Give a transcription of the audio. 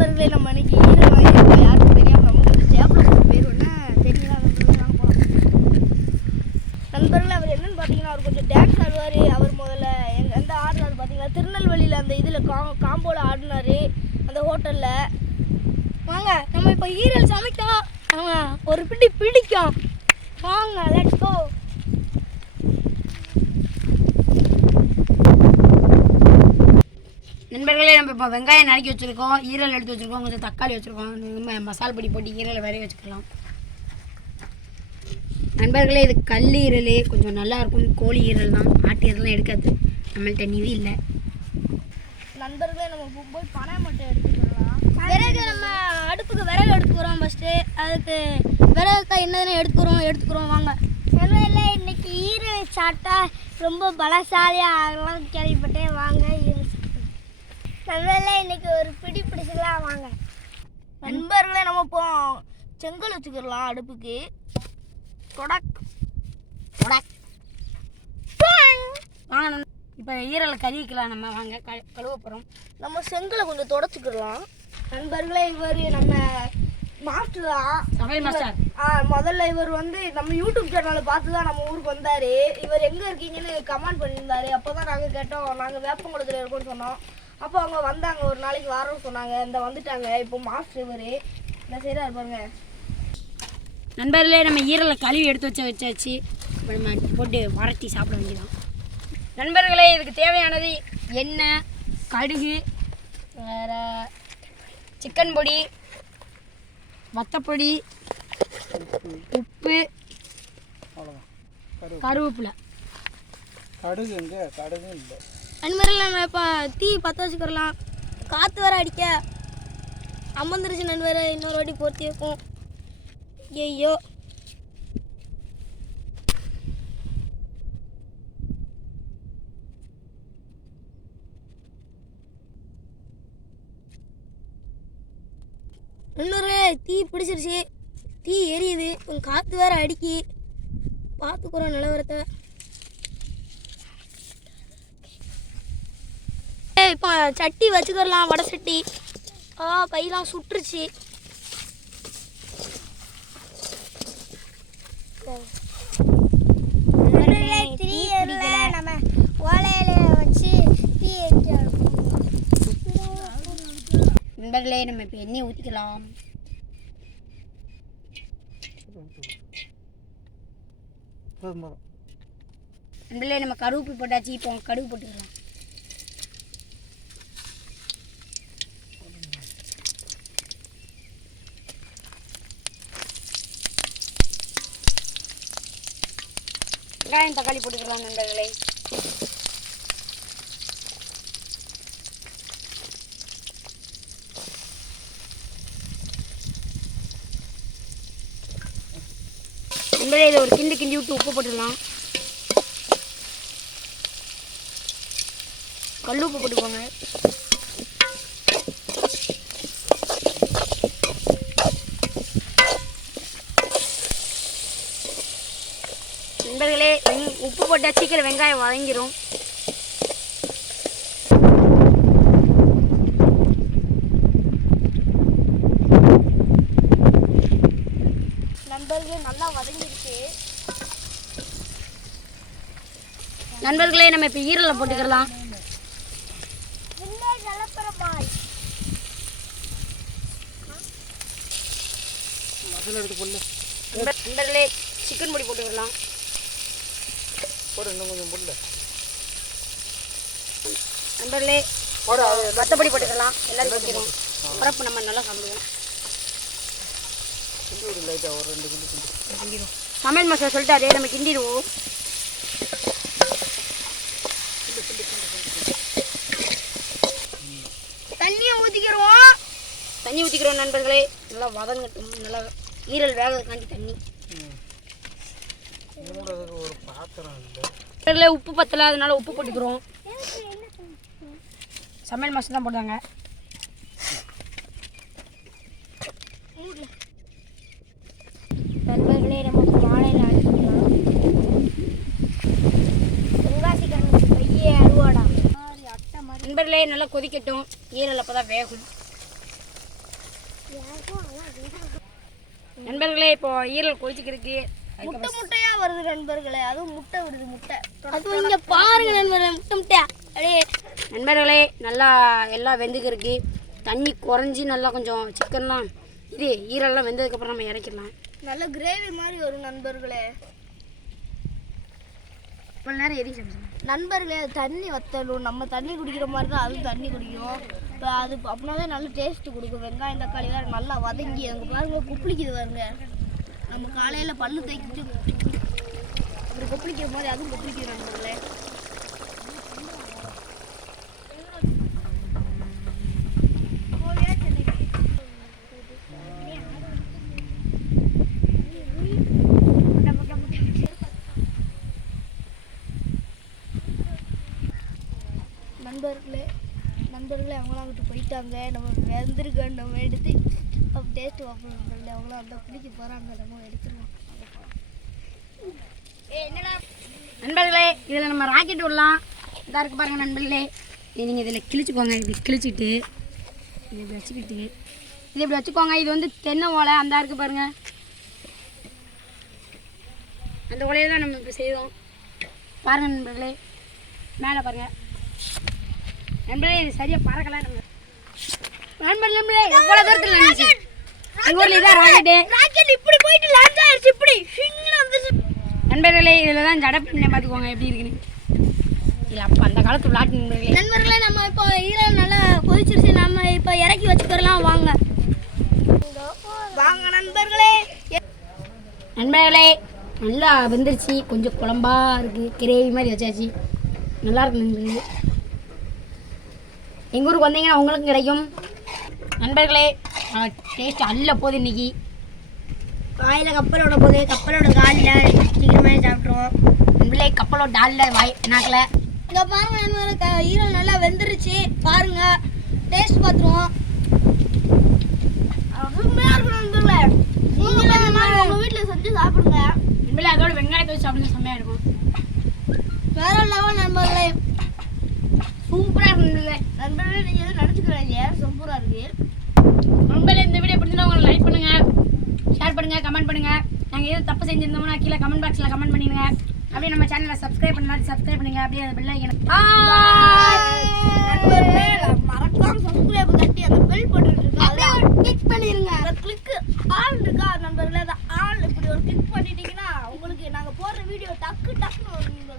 நண்பர்களே நம்ம இன்னைக்கு ஈரல் வாங்கியிருக்கோம். யாருக்கும் தெரியாமல் நம்ம கொஞ்சம் சேப்பில் போட்டு போயிடுவோன்னா தெரியல. வாங்க போகலாம். நண்பர்கள் அவர் என்னன்னு பார்த்தீங்கன்னா அவர் கொஞ்சம் டான்ஸ் ஆடுவார். அவர் முதல்ல எந்த ஆடுறாரு பார்த்தீங்கன்னா திருநெல்வேலியில் அந்த இதில் காம்போவில் ஆடினார் அந்த ஹோட்டலில். வாங்க நம்ம இப்போ ஈரல் சமைக்கலாம். அவங்க ஒரு பிடி பிடிக்கும். வாங்க லெட்ஸ் கோ. நண்பர்களே நம்ம இப்போ வெங்காயம் நறுக்கி வச்சுருக்கோம், ஈரல் எடுத்து வச்சுருக்கோம், கொஞ்சம் தக்காளி வச்சுருக்கோம். மசால் பொடி போட்டு ஈரலை வேற வச்சுக்கலாம். நண்பர்களே இது கல் ஈரல் கொஞ்சம் நல்லாயிருக்கும். கோழி ஈரல் தான், ஆட்டு ஈரல்லாம் எடுக்காது. நம்மள்கிட்ட நிதி இல்லை. நண்பர்களே நம்ம போய் பனை மட்டும் எடுத்துக்கலாம். விறகு நம்ம அடுப்புக்கு விறகு எடுத்துக்கிறோம். ஃபஸ்ட்டு அதுக்கு விறகுக்காய் என்னதுன்னு எடுத்துக்கிறோம் வாங்க. இல்லை இன்னைக்கு ஈரல் சாப்பிட்டா ரொம்ப பலசாலியாக ஆகலாம் கேள்விப்பட்டேன். வாங்க ஈரல் நண்பர்களே இன்னைக்கு ஒரு பிடி பிடிச்சிக்கலாம் வாங்க. நண்பர்களே நம்ம இப்போ செங்கல் வச்சுக்கிடலாம் அடுப்புக்கு. வாங்க இப்போ ஈரலை கழுவிக்கலாம். நம்ம வாங்க கழுவ போகிறோம். நம்ம செங்கலை கொஞ்சம் தொடச்சிக்கிடலாம். நண்பர்களே இவர் நம்ம மாஸ்டர் தான், சமையல் மாஸ்டர். முதல்ல இவர் வந்து நம்ம யூடியூப் சேனலை பார்த்து தான் நம்ம ஊருக்கு வந்தார். இவர் எங்கே இருக்கீங்கன்னு கமெண்ட் பண்ணியிருந்தாரு. அப்போ தான் நாங்கள் கேட்டோம். நாங்கள் வேப்பங்குளத்தில் இருக்கோம்னு சொன்னோம். அப்போ அவங்க வந்தாங்க, ஒரு நாளைக்கு வாரம்னு சொன்னாங்க. இந்த வந்துட்டாங்க. இப்போ மாஸ்டர் இவர் இந்த சைடாக இருப்பாருங்க. நண்பர்களே நம்ம ஈரலை கழுவி எடுத்து வச்சாச்சு. இப்போ நம்ம போட்டு வரட்டி சாப்பிட வேண்டியதான். நண்பர்களே இதுக்கு தேவையானது எண்ணெய், கடுகு, வேறு சிக்கன் பொடி, வத்தப்பொடி, உப்பு, கருவேப்பிலை. கடுகு எங்கே? கடுகு இல்லை. நண்பர்கள் நம்ம இப்போ தீ பற்ற வச்சுக்கிறலாம். காற்று வர அடிக்க அமர்ந்துருச்சு நண்பர். இன்னொரு வாட்டி போர்த்தி வைப்போம். ஐயோ இன்னொரு தீ பிடிச்சிருச்சு. தீ எரியுது. காற்று வேற அடிக்கி. பார்த்துக்குறோம் நிலவரத்தை. இப்போ சட்டி வச்சுக்கலாம். வடை சட்டி. கையெல்லாம் சுட்டுருச்சு. நம்ம ஓலையில வச்சு தீ நண்பர்களே நம்ம இப்போ எண்ணெய் ஊற்றிக்கலாம். நண்பர்களே நம்ம கருவேப்பிலை போட்டாச்சு. இப்போ கடுகு போட்டுக்கலாம். வெங்காயம் தக்காளி போட்டுக்கலாம். நண்பர்களே நண்பர்களே இதை ஒரு கிண்டி விட்டு உப்பு போட்டுடலாம். கல் உப்பு போட்டுக்கோங்க. நண்பர்களே உப்பு போட்டால் சீக்கிரம் வெங்காயம் வதங்கிடும். நண்பர்களே நல்லா வதங்கிடுச்சு. நண்பர்களே நம்ம இப்போ ஈரலை போட்டுக்கலாம். நண்பர்களே சிக்கன் பொடி போட்டுக்கலாம். இன்னும் கொஞ்சம் போடல. நண்பர்களே வத்தப்பொடி போட்டுக்கலாம். எல்லாரும் வச்சுக்கிறோம். பரப்பு நம்ம நல்லா சாப்பிடுவோம். லைட்டாக ஒரு 2 கிண்டிடும். சமையல் மசாலா சொல்லிட்டு அதே நம்ம கிண்டிடுவோம். தண்ணி ஊற்றிக்கிறோம் நண்பர்களே. நல்லா வதங்கட்டும். நல்லா ஈரல் வேகிறதுக்காண்டி தண்ணி. ஒரு பாத்திரம் இல்லை. உப்பு பத்தலை, அதனால உப்பு போட்டுக்கிறோம். சமையல் மசாலா தான் போட்டாங்க. நண்பர்களே நமக்கு வாழையில் அடிக்கலாம். தென்காசிக்காரனுக்கு கையே அருவாடா. நண்பர்களே நல்லா கொதிக்கட்டும். ஈரல் அப்போ தான் வேகும். நண்பர்களே இப்போ ஈரல் கொதிச்சுக்கிறதுக்கு முட்டை முட்டையா வருது நண்பர்களே, அதுவும் முட்டை விடுது முட்டை. அதுவும் இங்க பாருங்க நண்பர்களே, முட்டை முட்டையா அப்படியே. நண்பர்களே நல்லா எல்லாம் வெந்துக்கிறதுக்கு தண்ணி குறைஞ்சி நல்லா கொஞ்சம் சிக்கன்லாம் இது ஈரல்லாம் வெந்ததுக்கப்புறம் நம்ம இறக்கிடலாம். நல்ல கிரேவி மாதிரி வரும் நண்பர்களே. இவ்வளோ நேரம் எரி சமைச்சோம் நண்பர்களே, தண்ணி வத்தலும் நம்ம தண்ணி குடிக்கிற மாதிரி தான் அதுவும் தண்ணி குடிக்கும். இப்போ அது அப்படின்னாவே நல்ல டேஸ்ட்டு கொடுக்கும். வெங்காயம் தக்காளி வேறு நல்லா வதங்கி அங்கே பாருங்க குப்பிளிக்குது பாருங்க. நம்ம காலையில் பல்லு தேய்க்கிட்டு அப்படி கொப்பளிக்கிற மாதிரி அதுவும் கொப்பளிக்கிற நண்பர்களே. நண்பர்களே அவங்களாம் அங்கிட்டு போயிட்டாங்க. நம்ம வெந்திருக்கோம், நம்ம எடுத்து டேஸ்ட்டு பார்ப்போம் நண்பர்களே. அவங்களாம் அந்த பிடிக்க போகிறாங்க, நம்ம எடுத்துருவோம். என்னடா நண்பர்களே இதில் நம்ம ராக்கெட் விடலாம். இதாக இருக்கு பாருங்கள் நண்பர்களே. நீங்கள் இதில் கிழிச்சுக்கோங்க. இப்படி கிழிச்சிட்டு இது இப்படி வச்சுக்கிட்டு இது இப்படி வச்சுக்கோங்க. இது வந்து தென்னை ஓலை அந்த இருக்குது பாருங்கள். அந்த ஓலையை தான் நம்ம இப்போ செய்வோம். பாருங்கள் நண்பர்களே, மேலே பாருங்கள் நண்பர்களே. இது சரியாக பறக்கலாம். நண்பர்களே எவ்வளோ தூரத்தில் நினைச்சு எங்கள் ஊரில் இதான் ராக்கெட்டு இப்படி போயிட்டு லான்ச் ஆயிடுச்சு. இப்படி நண்பர்களே இதில் தான் ஜட பண்ணி பார்த்துக்கோங்க எப்படி இருக்குன்னு. இல்லை அப்போ அந்த காலத்து விளாட்டு நண்பர்களே நம்ம இப்போ ஈரல் நல்லா கொதிச்சிருச்சு. நம்ம இப்போ இறக்கி வச்சுக்கலாம். வாங்க வாங்க நண்பர்களே. நண்பர்களே நல்லா வெந்துருச்சு. கொஞ்சம் குழம்பா இருக்குது, கிரேவி மாதிரி வச்சாச்சு. நல்லா இருக்கு நண்பர்களே. எங்கள் ஊருக்கு வந்தீங்கன்னா உங்களுக்கும் கிடைக்கும் நண்பர்களே. டேஸ்ட் அல்ல போகுது இன்னைக்கு. வாயில் கப்பலோட போகுது, கப்பலோட காலில் சீக்கிரமே சாப்பிட்ருவோம். நண்பர்களே கப்பலோட டாலில் வாய் நாக்கில். இங்கே பாருங்க நண்பர்களே, ஈரல் நல்லா வெந்துருச்சு. பாருங்க டேஸ்ட் பார்த்துருவோம். அருமையாக இருக்கும் நண்பர்களே. நீங்களும் இந்த மாதிரி உங்கள் வீட்டில் செஞ்சு சாப்பிடுங்க. நண்பர்களே அதோட வெங்காயத்தை வச்சு சாப்பிடுங்க, செம்மையாக இருக்கும். வேற லெவல் நண்பர்களே, சூப்பராக இருந்தது. நண்பர்களே நீங்கள் எதுவும் நினச்சிக்கிறாங்க, சூப்பராக இருக்கு. நண்பர்களே இந்த வீடியோ பிடிச்சிருந்தா உங்களுக்கு லைக் பண்ணுங்கள், ஷேர் பண்ணுங்கள், கமெண்ட் பண்ணுங்கள். நாங்கள் எதுவும் தப்பு செஞ்சுருந்தோம்னா கீழே கமெண்ட் பாக்ஸில் கமெண்ட் பண்ணிடுங்க. அப்படியே நம்ம சேனலை சப்ஸ்கிரைப் பண்ணலாம், சப்ஸ்கிரைப் பண்ணுங்கள். அப்படியே அந்த பெல் ஐக்கனை நண்பர்களே மறக்காம சப்ஸ்கிரைப் தட்டி அந்த பெல் பட்டன் இருக்கு, அதை கிளிக் பண்ணிடுங்க. அந்த கிளிக் ஆல் இருக்கா நண்பர்களே, அந்த ஆல் இப்படி ஒரு கிளிக் பண்ணிட்டீங்கன்னா உங்களுக்கு நாங்கள் போடுற வீடியோ டக்குன்னு வரும்.